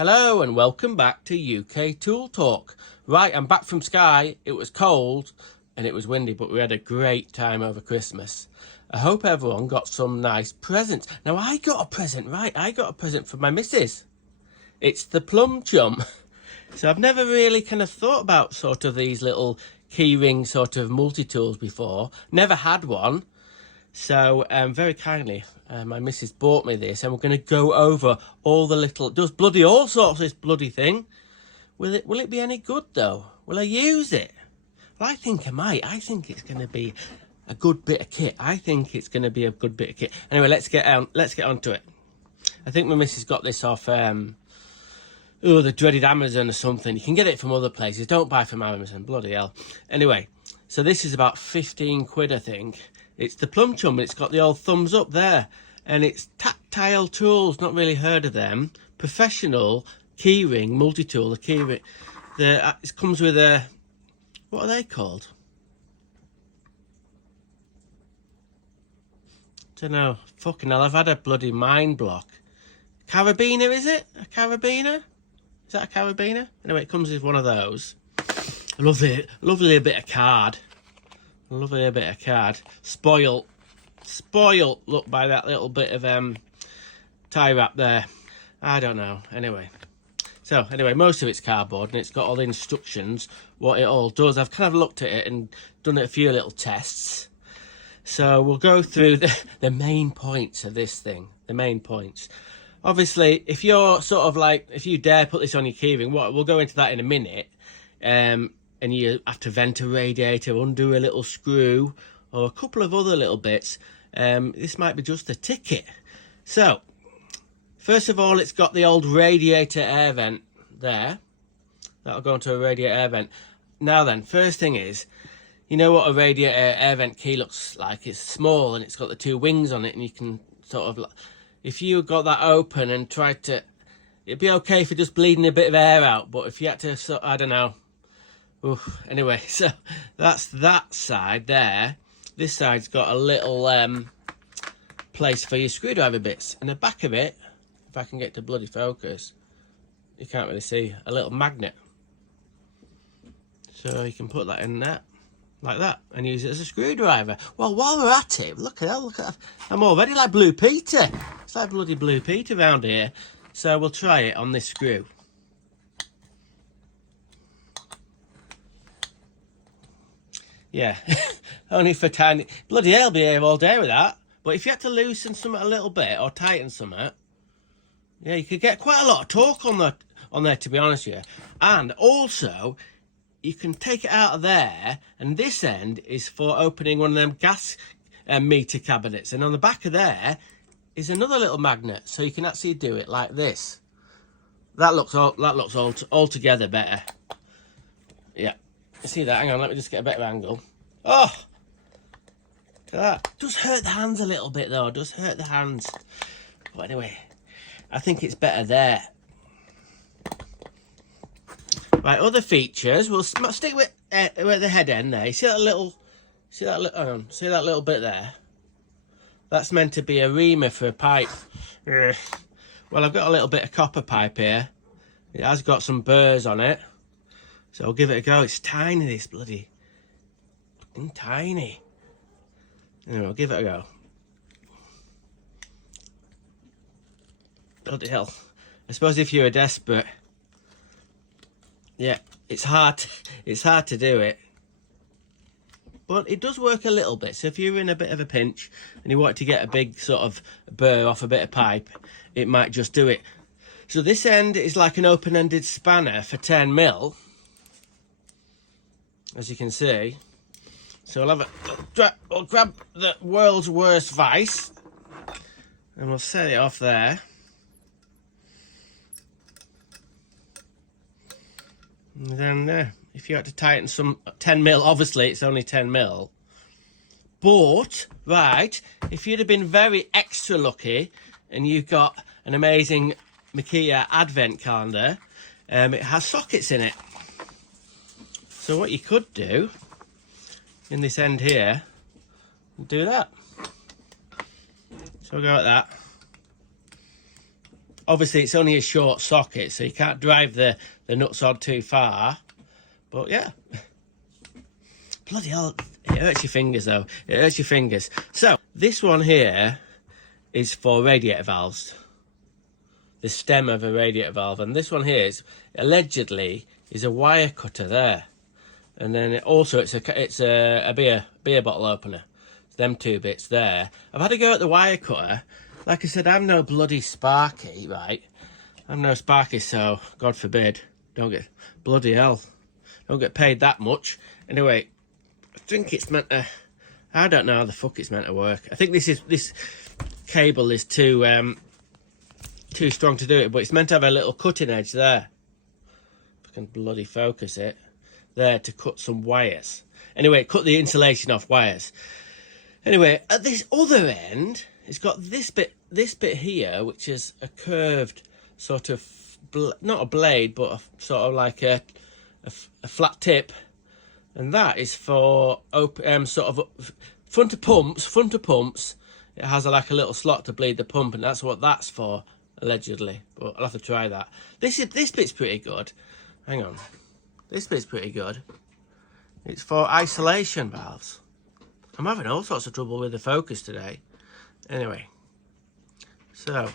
Hello and welcome back to UK Tool Talk. Right, I'm back from Skye. It was cold and it was windy, but we had a great time over Christmas. I hope everyone got some nice presents. Now I got a present, right? I got a present for my missus. It's the plumb chum. So I've never really kind of thought about sort of these little keyring sort of multi-tools before. Never had one. So very kindly, my missus bought me this, and we're going to go over all the little. It does bloody all sorts of this bloody thing. Will it be any good though? Will I use it? Well, I think I might. I think it's going to be a good bit of kit. Anyway, let's get onto it. I think my missus got this off the dreaded Amazon or something. You can get it from other places. Don't buy from Amazon, bloody hell. Anyway, so this is about 15 quid, I think. It's the plumb chum, and it's got the old thumbs up there. And it's tactile tools, not really heard of them. Professional keyring, multi-tool, the keyring. It comes with a, what are they called? Don't know. Fucking hell, I've had a bloody mind block. Carabiner, is it? A carabiner? Is that a carabiner? Anyway, it comes with one of those. I love it. Lovely bit of card. Spoil. Look, by that little bit of tie wrap there. I don't know. Anyway, most of it's cardboard, and it's got all the instructions, what it all does. I've kind of looked at it and done a few little tests. So we'll go through the main points of this thing. The main points. Obviously, if you're sort of like, if you dare put this on your keyring, we'll go into that in a minute. And you have to vent a radiator, undo a little screw, or a couple of other little bits. This might be just a ticket. So, first of all, it's got the old radiator air vent there. That'll go into a radiator air vent. Now then, first thing is, you know what a radiator air vent key looks like? It's small and it's got the two wings on it, and you can sort of, if you got that open and tried to, it'd be okay for just bleeding a bit of air out, but if you had to, I don't know. Oof. Anyway, so that's that side there. This side's got a little place for your screwdriver bits. And the back of it, if I can get to bloody focus, you can't really see, a little magnet. So you can put that in there, like that, and use it as a screwdriver. Well, while we're at it, look at that. I'm already like Blue Peter. It's like bloody Blue Peter around here. So we'll try it on this screw. Yeah, only for tiny. Bloody hell, be here all day with that. But if you had to loosen something a little bit or tighten something, yeah, you could get quite a lot of torque on there, to be honest with you. And also, you can take it out of there, and this end is for opening one of them gas meter cabinets. And on the back of there is another little magnet, so you can actually do it like this. That looks altogether better. Yeah. See that? Hang on, let me just get a better angle. Oh! Look at that. Does hurt the hands a little bit though, does hurt the hands. But anyway, I think it's better there. Right, other features, we'll stick with the head end there. You see that little, see that little bit there? That's meant to be a Remer for a pipe. Well, I've got a little bit of copper pipe here. It has got some burrs on it. So I'll give it a go. It's tiny, this bloody. Fucking tiny. Anyway, I'll give it a go. Bloody hell. I suppose if you were desperate. Yeah, it's hard to do it. But it does work a little bit. So if you're in a bit of a pinch and you want to get a big sort of burr off a bit of pipe, it might just do it. So this end is like an open-ended spanner for 10mm. As you can see. So we'll grab the world's worst vice and we'll set it off there. And then if you had to tighten some 10mm, obviously it's only 10mm. But, right, if you'd have been very extra lucky and you've got an amazing Ikea advent calendar, it has sockets in it. So what you could do in this end here, do that. So we'll go like that. Obviously, it's only a short socket, so you can't drive the nuts on too far. But yeah. Bloody hell, it hurts your fingers though. It hurts your fingers. So, this one here is for radiator valves. The stem of a radiator valve. And this one here is, allegedly, is a wire cutter there. And then it's a beer bottle opener. It's them two bits there. I've had to go at the wire cutter. Like I said, I'm no bloody Sparky, right? I'm no Sparky, so God forbid, don't get bloody hell. Don't get paid that much. Anyway, I think it's meant to. I don't know how the fuck it's meant to work. I think this cable is too strong to do it, but it's meant to have a little cutting edge there. If I can bloody focus it there to cut some wires. Anyway, cut the insulation off wires. Anyway, at this other end, it's got this bit here, which is a curved sort of not a blade, but sort of like a flat tip. And that is for sort of front of pumps. It has like a little slot to bleed the pump, and that's what that's for, allegedly. But I'll have to try that. This bit's pretty good. Hang on, this bit's pretty good. It's for isolation valves. I'm having all sorts of trouble with the focus today. Anyway, so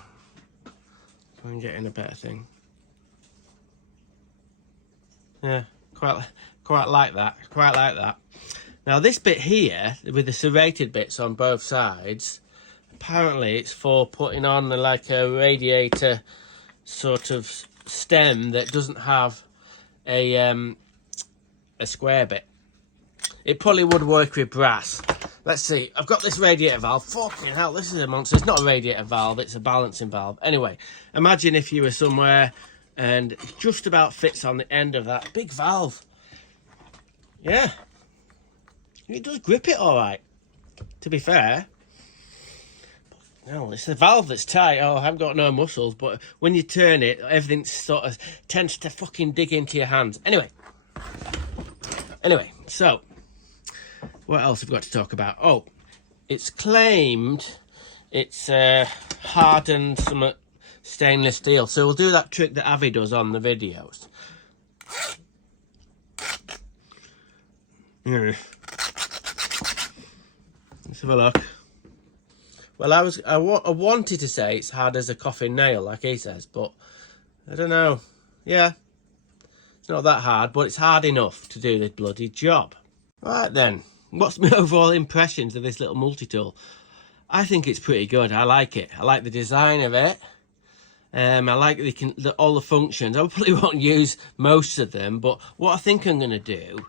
I'm getting a better thing. Yeah, quite like that. Quite like that. Now this bit here, with the serrated bits on both sides, apparently it's for putting on like a radiator sort of stem that doesn't have a square bit. It probably would work with brass. Let's see. I've got this radiator valve. Fucking hell, this is a monster. It's not a radiator valve, it's a balancing valve. Anyway, imagine if you were somewhere and it just about fits on the end of that big valve. Yeah. It does grip it all right, to be fair. No, it's the valve that's tight. Oh, I haven't got no muscles, but when you turn it, everything sort of tends to fucking dig into your hands. Anyway, so what else have we got to talk about? Oh, it's claimed it's hardened some stainless steel. So we'll do that trick that Avi does on the videos. Yeah. Let's have a look. Well, I wanted to say it's hard as a coffin nail, like he says, but I don't know. Yeah, it's not that hard, but it's hard enough to do this bloody job. Right then, what's my overall impressions of this little multi-tool? I think it's pretty good. I like it. I like the design of it. I like all the functions. I probably won't use most of them, but what I think I'm going to do,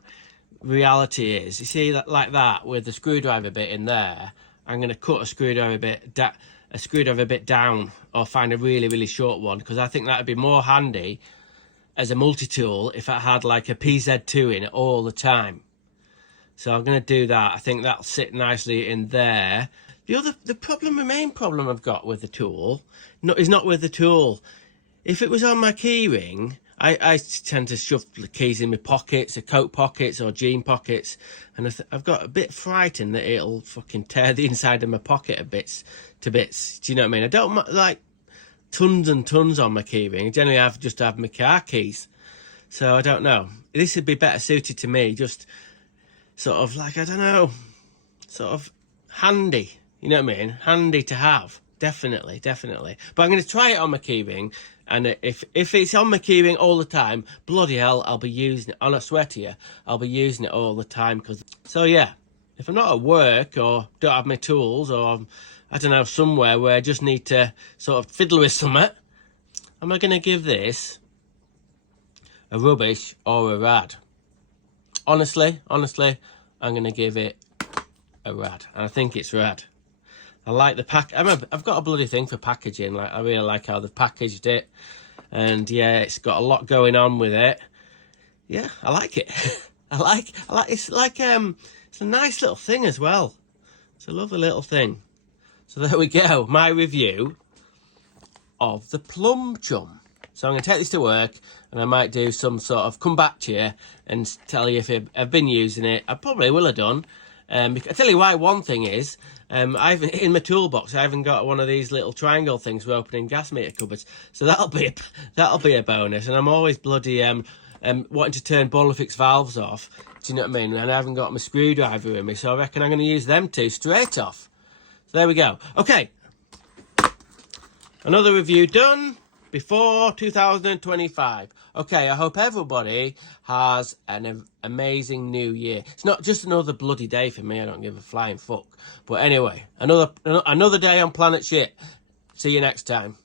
reality is, you see that like that with the screwdriver bit in there, I'm going to cut a screwdriver bit down, or find a really, really short one, because I think that would be more handy as a multi-tool if I had like a PZ2 in it all the time. So I'm going to do that. I think that'll sit nicely in there. The main problem I've got with the tool is not with the tool. If it was on my keyring, I tend to shove the keys in my pockets, or coat pockets, or jean pockets, and I've got a bit frightened that it'll fucking tear the inside of my pocket to bits. Do you know what I mean? I don't like tons and tons on my keyring. Generally, I just have my car keys, so I don't know. This would be better suited to me, just sort of like, I don't know, sort of handy. You know what I mean? Handy to have. Definitely. But I'm going to try it on my keyring. And if it's on my keyring all the time, bloody hell, I'll be using it. And I swear to you, I'll be using it all the time. So yeah, if I'm not at work, or don't have my tools, or I don't know, somewhere where I just need to sort of fiddle with something, am I going to give this a rubbish or a rad? Honestly, I'm going to give it a rad. And I think it's rad. I like the pack. I've got a bloody thing for packaging. Like, I really like how they've packaged it, and yeah, it's got a lot going on with it. Yeah, I like it. I like. It's like it's a nice little thing as well. It's a lovely little thing. So there we go. My review of the plumb chum. So I'm going to take this to work, and I might do some sort of come back to you and tell you if I've been using it. I probably will have done. I tell you why. One thing is, I've in my toolbox I haven't got one of these little triangle things for opening gas meter cupboards, so that'll be a bonus. And I'm always bloody wanting to turn Bolifix valves off. Do you know what I mean? And I haven't got my screwdriver with me, so I reckon I'm going to use them two straight off. So there we go. Okay, another review done before 2025. Okay, I hope everybody has an amazing new year. It's not just another bloody day for me. I don't give a flying fuck. But anyway, another day on planet shit. See you next time.